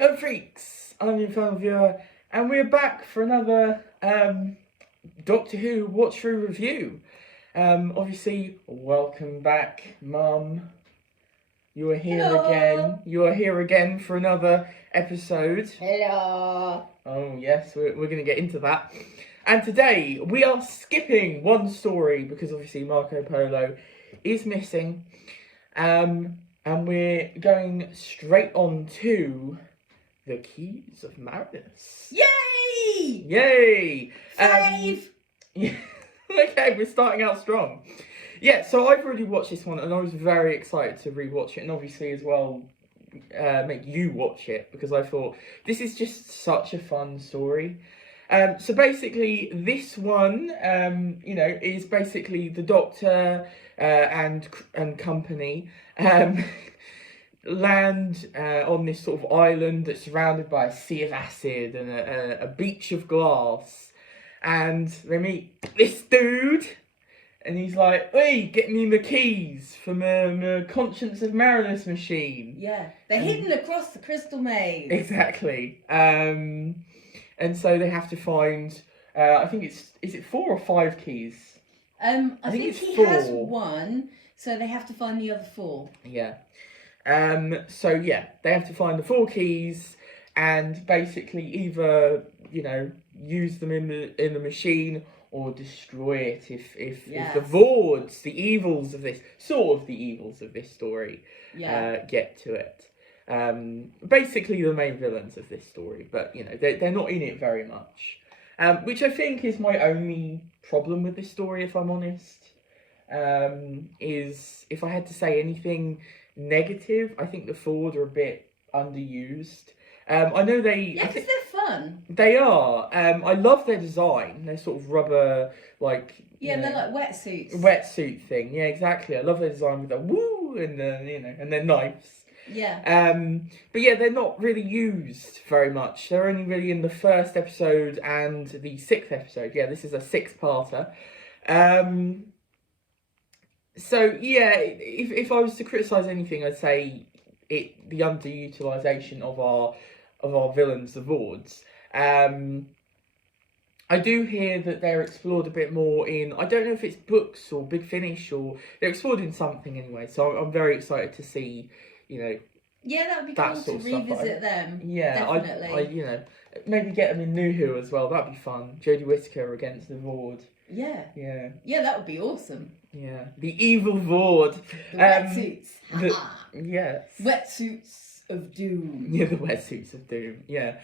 Hello freaks, I'm your fellow viewer, and we're back for another Doctor Who watch through review. Obviously, welcome back, Mum. You are here Hello. again. You are here again for another episode. Hello. Oh yes, we're going to get into that. And today we are skipping one story because obviously Marco Polo is missing. And we're going straight on to the Keys of Marinus. Yay! Yay! 5! Yeah. Okay, we're starting out strong. Yeah, so I've already watched this one and I was very excited to rewatch it and obviously as well make you watch it because I thought this is just such a fun story. So basically this one, is basically the Doctor and company land on this sort of island that's surrounded by a sea of acid and a beach of glass, and they meet this dude, and he's like, "Hey, get me the keys for my Conscience of Marinus machine." Yeah, they're hidden across the crystal maze. Exactly. And so they have to find. I think is it 4 or 5 keys? I think he 4. has 1, so they have to find the other 4. Yeah. So yeah, they have to find the 4 keys and basically either, use them in the machine or destroy it if the Vords, the evils of this story, get to it. Basically the main villains of this story, but they're not in it very much. Which I think is my only problem with this story, if I'm honest. Is if I had to say anything negative, I think the Ford are a bit underused. I know they... Yeah, because they're fun. They are. I love their design. They're sort of rubber, like... Yeah, they're like wetsuits. Wetsuit thing, yeah, exactly. I love their design with the woo and and their knives. Yeah. But yeah, they're not really used very much. They're only really in the first episode and the 6th episode. Yeah, this is a 6-parter. So yeah, if I was to criticise anything, I'd say the underutilisation of our villains, the Vords. I do hear that they're explored a bit more in, I don't know if it's books or Big Finish, or they're explored in something anyway. So I'm very excited to see, Yeah, that would be that cool sort to of stuff. revisit them. Yeah, definitely. I maybe get them in New Who as well. That'd be fun. Jodie Whittaker against the Vord. Yeah. Yeah. Yeah, that would be awesome. Yeah, the evil Vord. The wetsuits. Yes. Wetsuits of doom. Yeah, the wetsuits of doom. Yeah.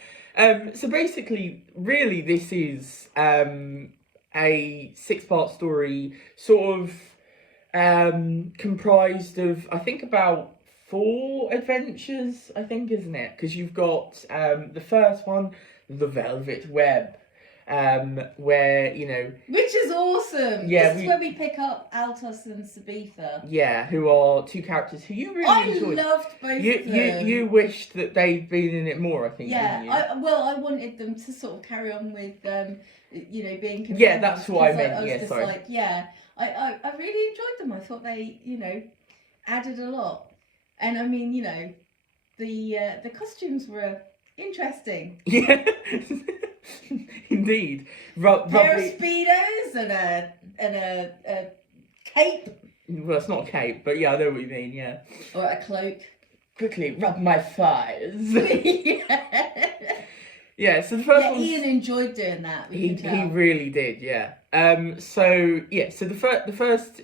So basically, really, this is a 6-part story, sort of comprised of, I think, about 4 adventures. I think, isn't it? Because you've got the first one, the Velvet Web. Where which is awesome. Yeah, this is where we pick up Altos and Sabitha. Yeah, who are 2 characters who you really enjoyed. I loved both of them. You wished that they'd been in it more, I think. Yeah, didn't you? I wanted them to sort of carry on with being companions. Yeah, that's what I meant. I was I really enjoyed them. I thought they added a lot, and I mean the costumes were interesting. Yeah. Indeed. Pair of Speedos and a cape. Well, it's not a cape, but yeah, I know what you mean, yeah. Or a cloak. Quickly, rub my thighs. Yeah. Yeah, so the first one... Ian enjoyed doing that, he really did, yeah. The first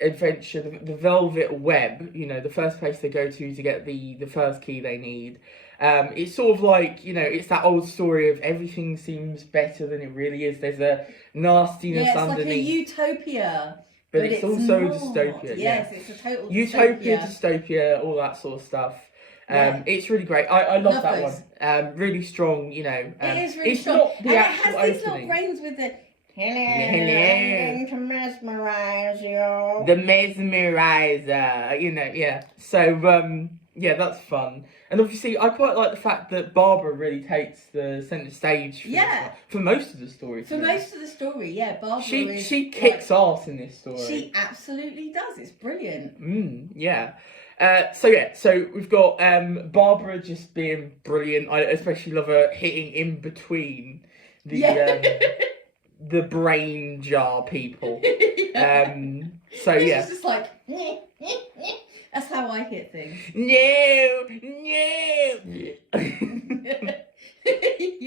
adventure, the Velvet Web, the first place they go to get the first key they need. It's sort of like, it's that old story of everything seems better than it really is. There's a nastiness underneath. It's like a utopia. But it's also a dystopia. Yes, it's a total utopia, dystopia, all that sort of stuff. It's really great. I love that one. Really strong, it is really strong. Not the actual it has these little brains with the... Hello, I'm going to mesmerize you. The mesmerizer, yeah. So, yeah, that's fun. And obviously, I quite like the fact that Barbara really takes the centre stage for most of the story. Barbara she kicks ass in this story. She absolutely does. It's brilliant. Yeah. So we've got Barbara just being brilliant. I especially love her hitting in between the brain jar people. So yeah, she's just like, that's how I hit things. No.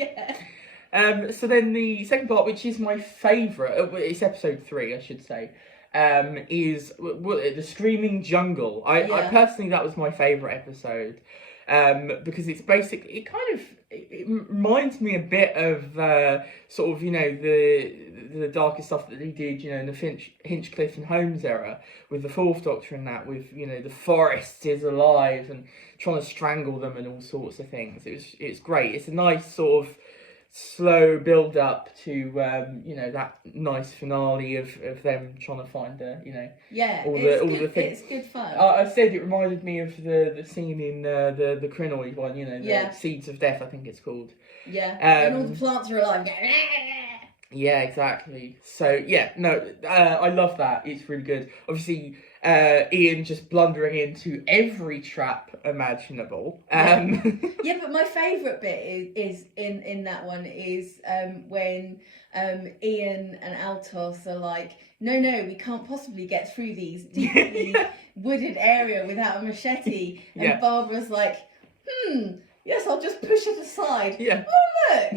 Yeah. So then the second part, which is my favourite, it's episode 3, I should say, is the Screaming Jungle. I personally, that was my favourite episode, because it's basically, it reminds me a bit of sort of, the darker stuff that they did, in the Hinchcliffe and Holmes era with the Fourth Doctor and that, with, the forest is alive and trying to strangle them and all sorts of things. It's great. It's a nice sort of slow build up to that nice finale of them trying to find all the things. It's good fun. I said it reminded me of the scene in the Crinoid one, the Seeds of Death, I think it's called. Yeah, and all the plants are alive. Yeah, exactly. So I love that. It's really good. Obviously, Ian just blundering into every trap imaginable. Yeah, but my favourite bit is in that one is when Ian and Altos are like, no, we can't possibly get through these deeply wooded area without a machete, and Barbara's like, yes, I'll just push it aside. Yeah. Oh, look!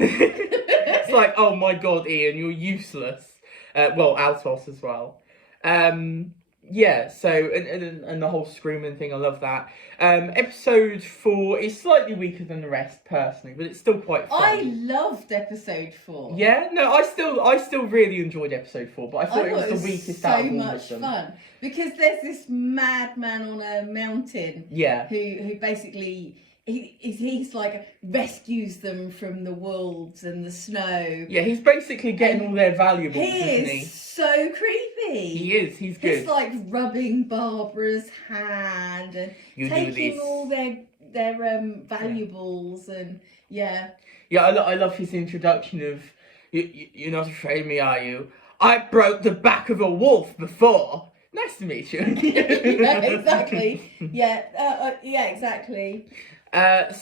It's like, oh my god, Ian, you're useless. Well, Altos as well. So, and the whole screaming thing, I love that. Episode 4 is slightly weaker than the rest, personally, but it's still quite fun. I loved episode 4. Yeah? No, I still really enjoyed episode 4, but I thought it was the weakest out of all of them. So much fun. Because there's this madman on a mountain who basically... He's like rescues them from the wolves and the snow. Yeah, he's basically getting all their valuables, isn't he? So creepy. He is. He's good. He's like rubbing Barbara's hand and taking all their valuables and Yeah, I love his introduction of you're not afraid of me, are you? I broke the back of a wolf before. Nice to meet you. Yeah, exactly. Yeah, exactly. It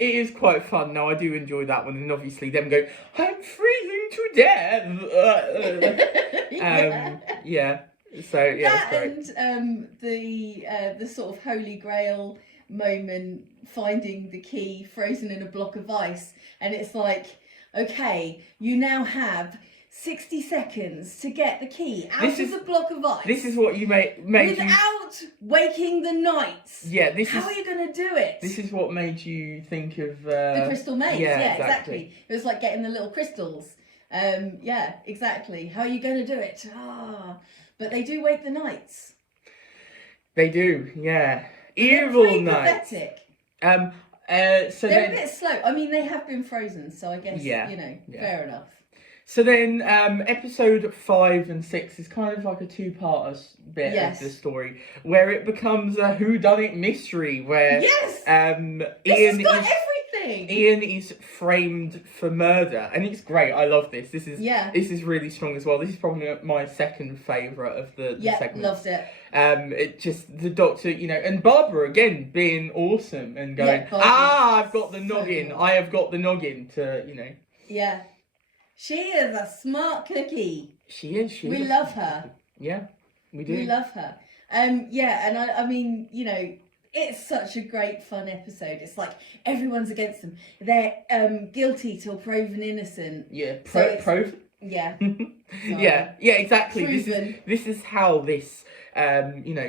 is quite fun. No, I do enjoy that one, and obviously them going, I'm freezing to death. So that it's great. And the sort of Holy Grail moment, finding the key frozen in a block of ice, and it's like, okay, you now have 60 seconds to get the key out of the block of ice. This is what you made without waking the knights. Yeah, How are you going to do it? This is what made you think of the crystal maze. Yeah, exactly. It was like getting the little crystals. Exactly. How are you going to do it? But they do wake the knights. They do. Yeah. Evil knights. Pathetic. So they're a bit slow. I mean, they have been frozen, so I guess fair enough. So then, episode 5 and 6 is kind of like a two-part bit of the story, where it becomes a whodunit mystery, where Ian is framed for murder, and it's great. I love this. This is really strong as well. This is probably my second favourite of the segments. Loved it. It just the Doctor, and Barbara again being awesome and going, I've got the noggin. I have got the noggin to, Yeah. She is a smart cookie. She is. We love her. Yeah, we do. We love her. And I mean, it's such a great fun episode. It's like everyone's against them. They're guilty till proven innocent. Yeah, proven. Yeah. Yeah, exactly. Proven. This is how this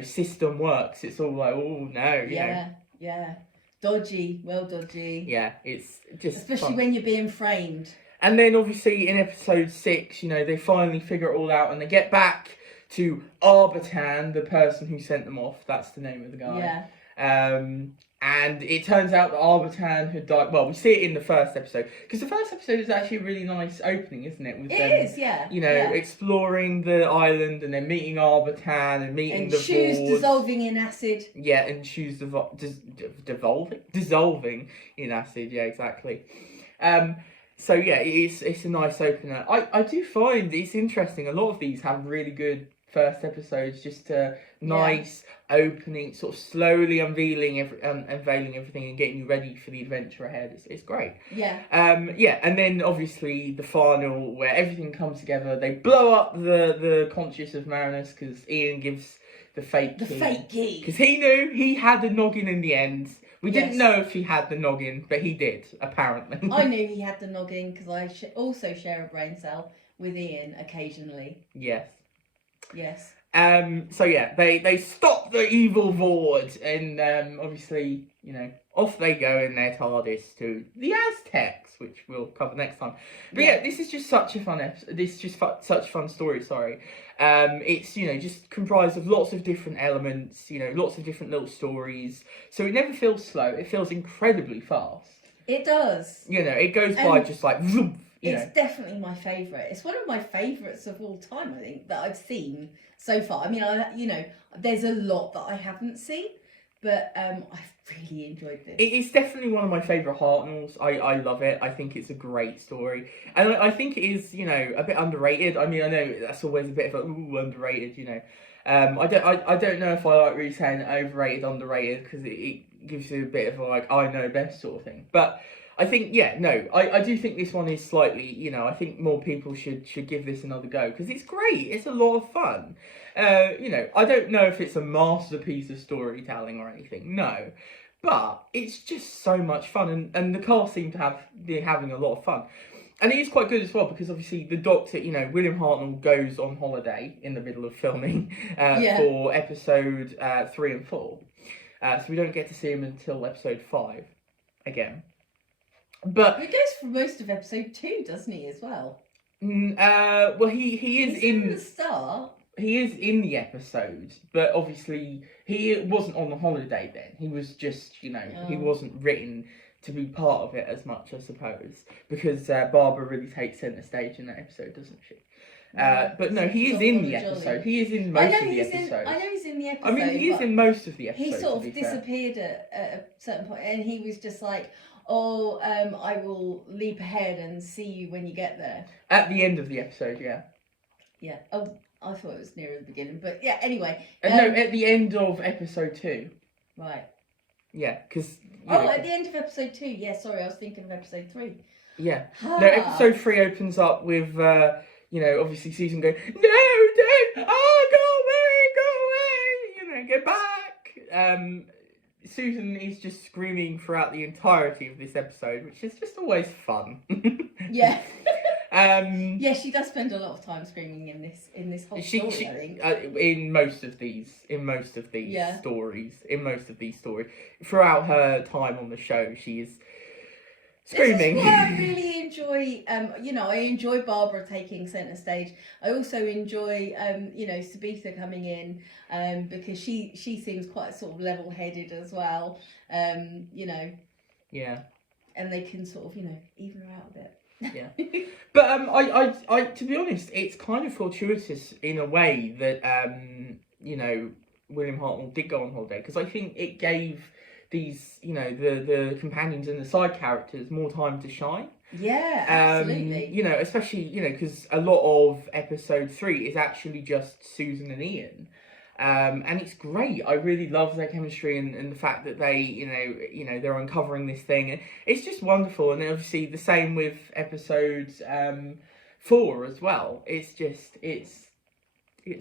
system works. It's all like, oh no, Yeah. Dodgy. Well, dodgy. Yeah, it's just especially fun. when you're being framed. And then obviously in episode 6, they finally figure it all out and they get back to Arbitan, the person who sent them off. That's the name of the guy. Yeah. And it turns out that Arbitan had died. Well, we see it in the first episode, because the first episode is actually a really nice opening, isn't it? With exploring the island and then meeting Arbitan and meeting the shoes Vords. dissolving in acid. Yeah, and shoes dissolving in acid. Yeah, exactly. So yeah, it's a nice opener. I do find it's interesting. A lot of these have really good first episodes, just nice opening, sort of slowly unveiling everything and getting you ready for the adventure ahead. It's great. Yeah. And then obviously the final where everything comes together. They blow up the conscious of Marinus because Ian gives the fake key because he knew he had the noggin in the end. We didn't know if he had the noggin, but he did, apparently. I knew he had the noggin because I also share a brain cell with Ian occasionally. Yes. Yes. So yeah, they stop the evil Vord, and obviously, you know, off they go in their TARDIS to the Aztecs, which we'll cover next time. But yeah, this is just such a fun episode. This is just such a fun story. Sorry, it's, you know, just comprised of lots of different elements. You know, lots of different little stories. So it never feels slow. It feels incredibly fast. It does. You know, it goes by just like. It's definitely my favourite. It's one of my favourites of all time, I think, that I've seen so far. I mean, there's a lot that I haven't seen, but I've really enjoyed this. It's definitely one of my favourite Hartnells. I love it. I think it's a great story. And I think it is, you know, a bit underrated. I mean, I know that's always a bit of underrated, you know. I don't know if I like really saying overrated, underrated, because it gives you a bit of a, like, I know best sort of thing. But I think, I do think this one is slightly, you know, I think more people should give this another go, because it's great. It's a lot of fun. You know, I don't know if it's a masterpiece of storytelling or anything, no. But it's just so much fun, and the cast seem to be having a lot of fun. And it is quite good as well, because obviously the Doctor, you know, William Hartnell goes on holiday in the middle of filming for episode 3 and 4. So we don't get to see him until episode 5 again. But he goes for most of episode 2, doesn't he, as well? Well, he is in the start. He is in the episode, but obviously he wasn't on the holiday then. He was just, you know, he wasn't written to be part of it as much, I suppose, because Barbara really takes centre stage in that episode, doesn't she? But no, he is in the episode. He is in most of the episodes. I know he's in the episode. I mean, he is in most of the episodes. He sort of disappeared at a certain point, and he was just like, I will leap ahead and see you when you get there. At the end of the episode, yeah. Yeah. Oh, I thought it was nearer the beginning, but yeah. Anyway. No, at the end of episode 2. Right. Yeah, because. At the end of episode 2. Yeah, sorry, I was thinking of episode 3. Yeah. No, episode 3 opens up with, you know, obviously Susan going, "No, don't! Oh, go away! You know, get back!" Susan is just screaming throughout the entirety of this episode, which is just always fun. Yeah. Yeah, she does spend a lot of time screaming in this whole story, I think. In most of these stories, throughout her time on the show, she is screaming. This is why I really enjoy, you know, I enjoy Barbara taking centre stage. I also enjoy, you know, Sabitha coming in, because she seems quite sort of level-headed as well, you know. Yeah. And they can sort of, you know, even her out a bit. Yeah. But I to be honest, it's kind of fortuitous in a way that you know, William Hartnell did go on holiday, because I think it gave these, you know, the companions and the side characters more time to shine. Yeah, absolutely. You know, especially, you know, because a lot of episode 3 is actually just Susan and Ian. And it's great. I really love their chemistry and the fact that they, you know, they're uncovering this thing. And it's just wonderful. And obviously the same with episodes 4 as well. It's just, it's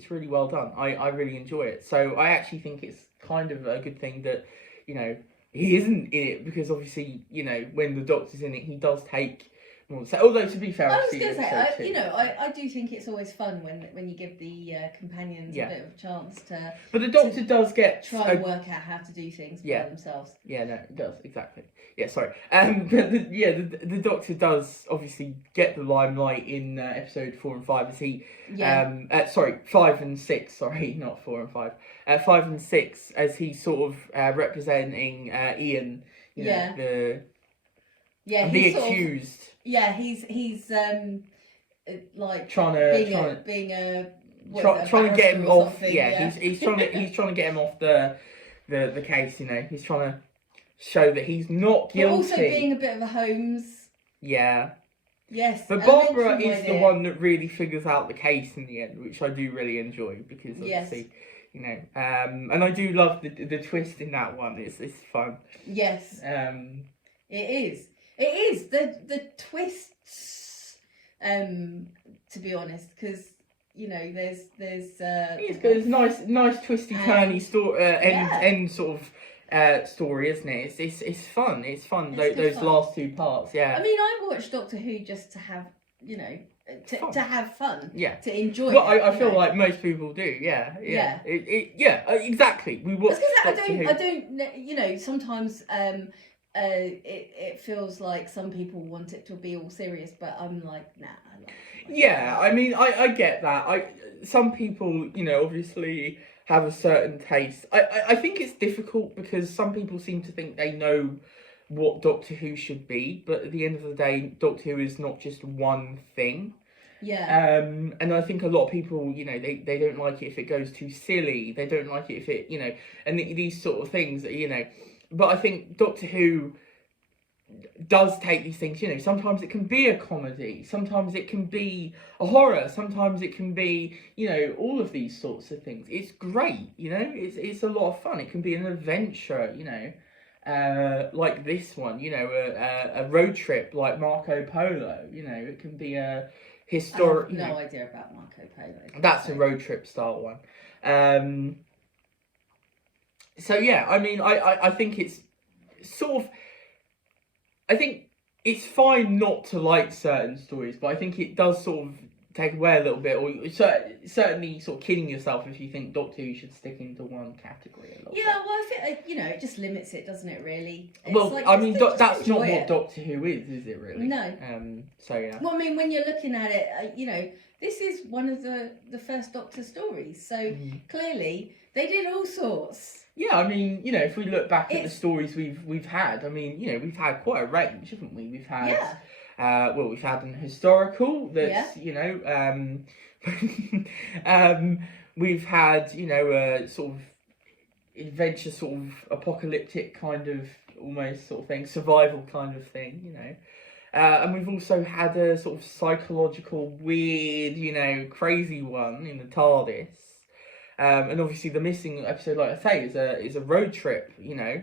really well done. I really enjoy it. So I actually think it's kind of a good thing that, you know, he isn't in it, because obviously, you know, when the Doctor's in it, he does take more. So, although to be fair, I was going to say, you know, I do think it's always fun when you give the companions a bit of a chance to. But the Doctor does try and work out how to do things by themselves. Yeah, no, it does, exactly. Yeah, sorry. But the Doctor does obviously get the limelight in episode 4 and 5 as he 5 and 6. Sorry, not 4 and 5. 5 and 6 as he's sort of representing Ian. You know, the accused. He's like trying to get him off. He's trying to get him off the case. You know, he's trying to show that he's not guilty. But also being a bit of a Holmes. Yeah. Yes. But Barbara elementary, my is the dear. one that really figures out the case in the end, which I do really enjoy because Yes. obviously, you know, and I do love the twist in that one. It's fun. Yes. Um, It is. It is the twists. To be honest, because you know, there's it's got this nice twisty turny story end sort of story, isn't it? It's fun. It's fun. Those fun. last two parts, yeah. I mean, I watch Doctor Who just to have, you know, to have fun. Yeah. To enjoy. Well, it, I feel like most people do. Yeah. Yeah. Exactly. We watch. I don't. You know, sometimes it feels like some people want it to be all serious, but I'm like, nah. I like it. Yeah, I mean, I get that. Some people, you know, obviously have a certain taste. I think it's difficult because some people seem to think they know what Doctor Who should be, but at the end of the day, Doctor Who is not just one thing. Yeah. And I think a lot of people, you know, they don't like it if it goes too silly. They don't like it if it, you know, and these sort of things, you know. But I think Doctor Who does take these things, you know, sometimes it can be a comedy, sometimes it can be a horror, sometimes it can be, you know, all of these sorts of things. It's great, you know, it's a lot of fun. It can be an adventure, you know, like this one, you know, a road trip like Marco Polo, you know, it can be a historic. I have no idea about Marco Polo. That's a road trip style one. So yeah, I mean, I think it's sort of, I think it's fine not to like certain stories, but I think it does sort of take away a little bit, or certainly sort of kidding yourself if you think Doctor Who should stick into one category a little bit. Yeah, well, I think, you know, it just limits it, doesn't it, really? It's well, like, I mean, just that's not enjoy what it. Doctor Who is it really? No. So yeah. Well, I mean, when you're looking at it, you know, this is one of the first Doctor stories, so clearly they did all sorts. Yeah, I mean, you know, if we look back at the stories we've had, I mean, you know, we've had quite a range, haven't we? We've had, well, we've had an historical that's, you know, we've had, you know, a sort of adventure, sort of apocalyptic kind of almost sort of thing, survival kind of thing, you know. And we've also had a sort of psychological, weird, you know, crazy one in the TARDIS. And obviously the missing episode, like I say, is a road trip, you know,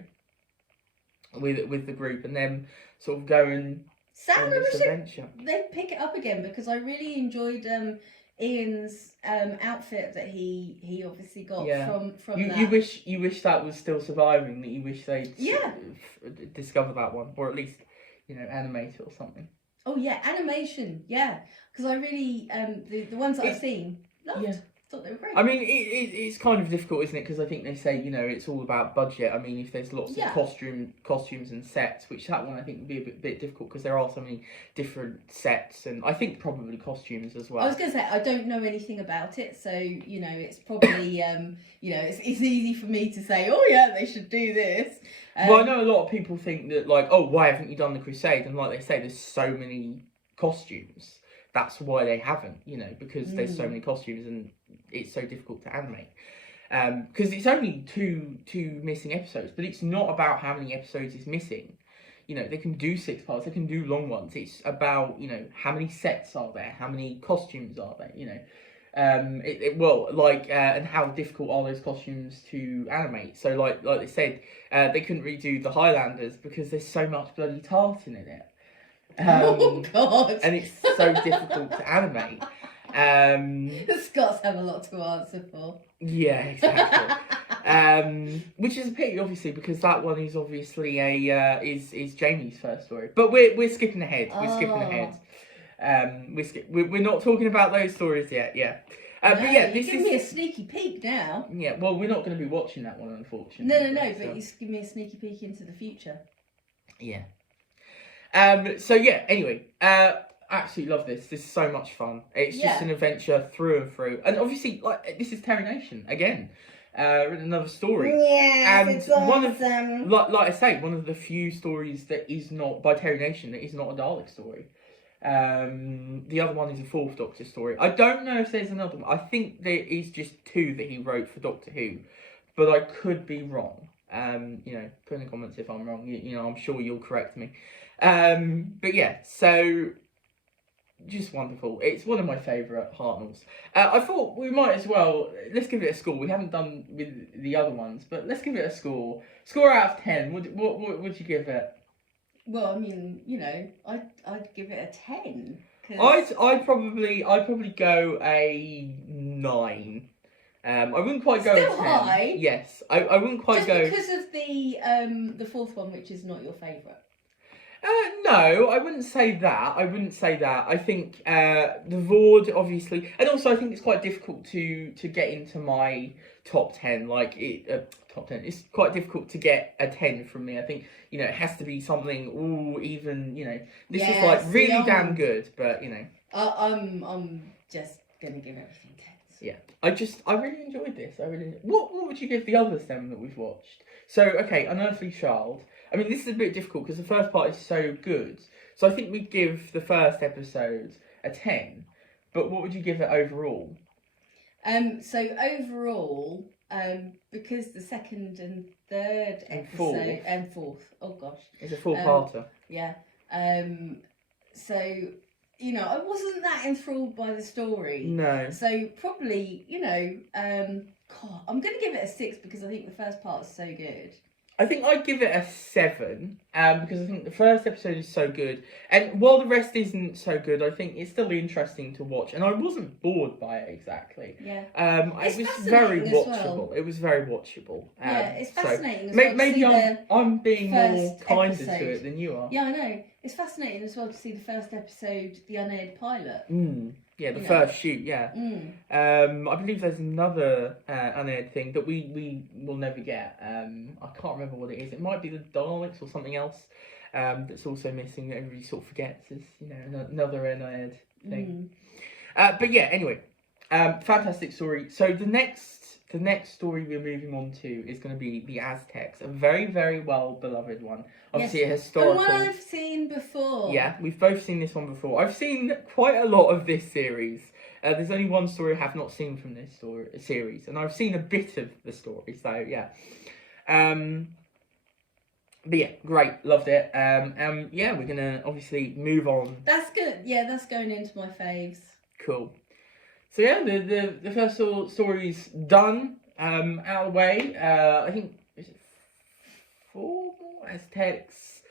with the group, and them sort of going on this adventure. They pick it up again, because I really enjoyed Ian's outfit that he obviously got from that. You wish that was still surviving. That you wish they'd discover that one, or at least, you know, animate it or something. Oh yeah, animation, yeah, because I really the ones that I've seen loved. Yeah. Thought they were great. I mean, it's kind of difficult, isn't it? Because I think they say, you know, it's all about budget. I mean, if there's lots of costumes and sets, which that one I think would be a bit difficult because there are so many different sets, and I think probably costumes as well. I was going to say, I don't know anything about it, so, you know, it's probably, you know, it's easy for me to say, oh yeah, they should do this. Well, I know a lot of people think that, like, oh, why haven't you done the Crusade? And like they say, there's so many costumes. That's why they haven't, you know, because there's so many costumes and it's so difficult to animate. Because it's only two missing episodes, but it's not about how many episodes is missing. You know, they can do 6 parts, they can do long ones. It's about, you know, how many sets are there, how many costumes are there, you know. And how difficult are those costumes to animate? So, like they said, they couldn't redo the Highlanders because there's so much bloody tartan in it. Oh God! And it's so difficult to animate. The Scots have a lot to answer for. Yeah, exactly. Which is a pity, obviously, because that one is obviously is Jamie's first story. But we're skipping ahead. We're not talking about those stories yet. Yeah. But yeah, this is me a sneaky peek now. Yeah. Well, we're not going to be watching that one, unfortunately. No. But you give me a sneaky peek into the future. Yeah. So yeah, anyway, absolutely love this. This is so much fun. It's just an adventure through and through. And obviously, like, this is Terry Nation again. Another story. Yeah, and it's awesome. One of, like I say, one of the few stories that is not by Terry Nation that is not a Dalek story. The other one is a 4th Doctor story. I don't know if there's another one. I think there is just 2 that he wrote for Doctor Who, but I could be wrong. You know, put in the comments if I'm wrong. You know, I'm sure you'll correct me. But yeah, so just wonderful. It's one of my favourite Hartnells. I thought we might as well, let's give it a score. We haven't done with the other ones, but let's give it a score. Score out of 10. What would you give it? Well, I mean, I'd give it a 10. I'd probably go a 9. I wouldn't quite go Still a 10. high. Yes, I wouldn't quite Just go. because of the fourth one, which is not your favourite. No, I wouldn't say that. I think the Vord, obviously, and also I think it's quite difficult to get into my top 10. Top 10. It's quite difficult to get a 10 from me. I think it has to be something. Even this is like really damn good. But I'm just gonna give everything 10s. Yeah, I really enjoyed this. What would you give the other 7 that we've watched? So okay, Unearthly Child. I mean, this is a bit difficult because the first part is so good. So I think we'd give the first episode a 10. But what would you give it overall? So overall, because the second and third episode and fourth, oh gosh, it's a 4-parter. Yeah. So I wasn't that enthralled by the story. No. So probably, God, I'm going to give it a 6 because I think the first part is so good. I think I'd give it a 7 because I think the first episode is so good, and while the rest isn't so good, I think it's still interesting to watch, and I wasn't bored by it exactly. Yeah. It was very watchable. Well. It was very watchable. Yeah, it's fascinating. So maybe I'm being more kinder episode. to it than you are. Yeah, I know. It's fascinating as well to see the first episode, the unaired pilot. Yeah, the first shoot, yeah. I believe there's another unaired thing that we will never get. I can't remember what it is. It might be the Daleks or something else that's also missing that everybody sort of forgets as, another unaired thing. But yeah, anyway, fantastic story. So the next story we're moving on to is going to be the Aztecs, a very, very well beloved one. Obviously, a historical. The one I've seen before. Yeah, we've both seen this one before. I've seen quite a lot of this series. There's only one story I have not seen from this series, and I've seen a bit of the story. So yeah, but yeah, great, loved it. Yeah, we're gonna obviously move on. That's good. Yeah, that's going into my faves. Cool. So yeah, the first story's done. Out of the way. I think is it 4 more Aztecs,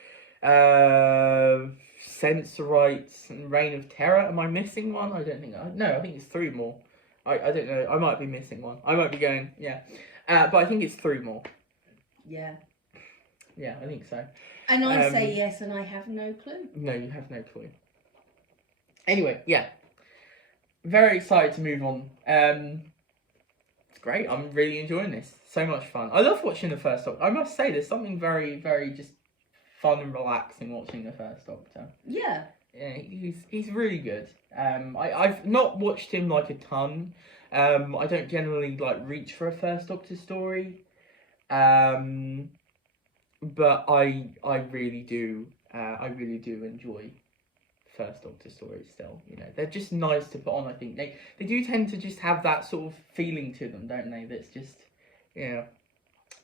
Censorites, and Reign of Terror. Am I missing one? I don't think. No, I think it's 3 more. I don't know. I might be missing one. I might be going. Yeah, but I think it's 3 more. Yeah. Yeah, I think so. And I say yes, and I have no clue. No, you have no clue. Anyway, yeah. Very excited to move on. It's great. I'm really enjoying this. So much fun. I love watching the First Doctor. I must say, there's something very, very just fun and relaxing watching the First Doctor. Yeah. Yeah, he's really good. I've not watched him like a ton. I don't generally reach for a First Doctor story. But I really do. I really do enjoy First Doctor stories still. They're just nice to put on. I think they do tend to just have that sort of feeling to them, don't they? That's just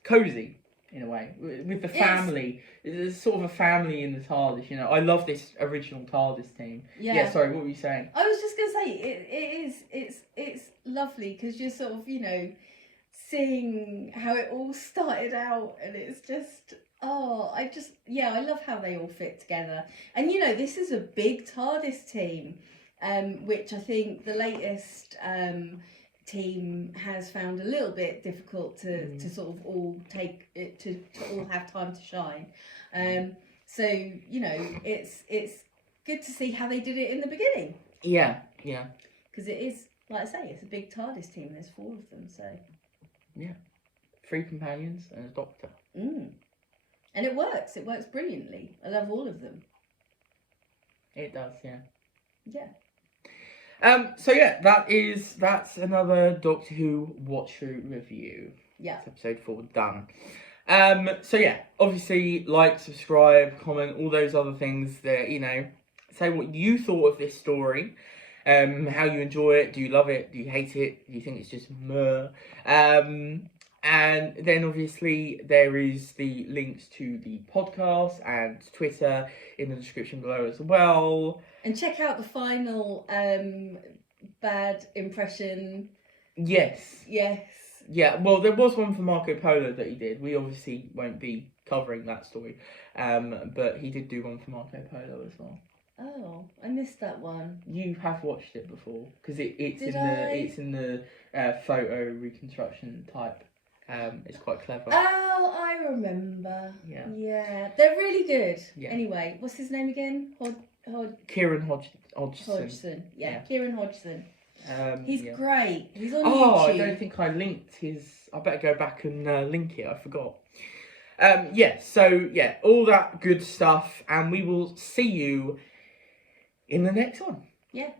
cozy in a way with the family. There's sort of a family in the TARDIS. I love this original TARDIS team. Yeah. Sorry, what were you saying? I was just gonna say it's lovely because you're sort of seeing how it all started out, and it's just. Oh, I love how they all fit together. And this is a big TARDIS team, which I think the latest team has found a little bit difficult to sort of all take it to all have time to shine. So it's good to see how they did it in the beginning. Yeah. Because it is, like I say, it's a big TARDIS team. There's 4 of them, so. Yeah, 3 companions and a doctor. And it works. It works brilliantly. I love all of them. It does, yeah. Yeah. So yeah, that's another Doctor Who watch through review. Yeah. That's episode 4 done. So yeah, obviously like, subscribe, comment, all those other things that say what you thought of this story. How you enjoy it. Do you love it? Do you hate it? Do you think it's just meh? And then obviously there is the links to the podcast and Twitter in the description below as well. And check out the final bad impression. Yes. Yes. Yeah, well, there was one for Marco Polo that he did. We obviously won't be covering that story, but he did do one for Marco Polo as well. Oh, I missed that one. You have watched it before because it's Did it's in the photo reconstruction type. It's quite clever. Oh, I remember. Yeah. Yeah, they're really good. Yeah. Anyway, what's his name again? Kieran Hodgson. Hodgson. Yeah, Yeah. Kieran Hodgson. He's yeah. great. He's on Oh, YouTube. I don't think I linked his. I better go back and link it. I forgot. Yeah. So yeah, all that good stuff, and we will see you in the next one. Yeah.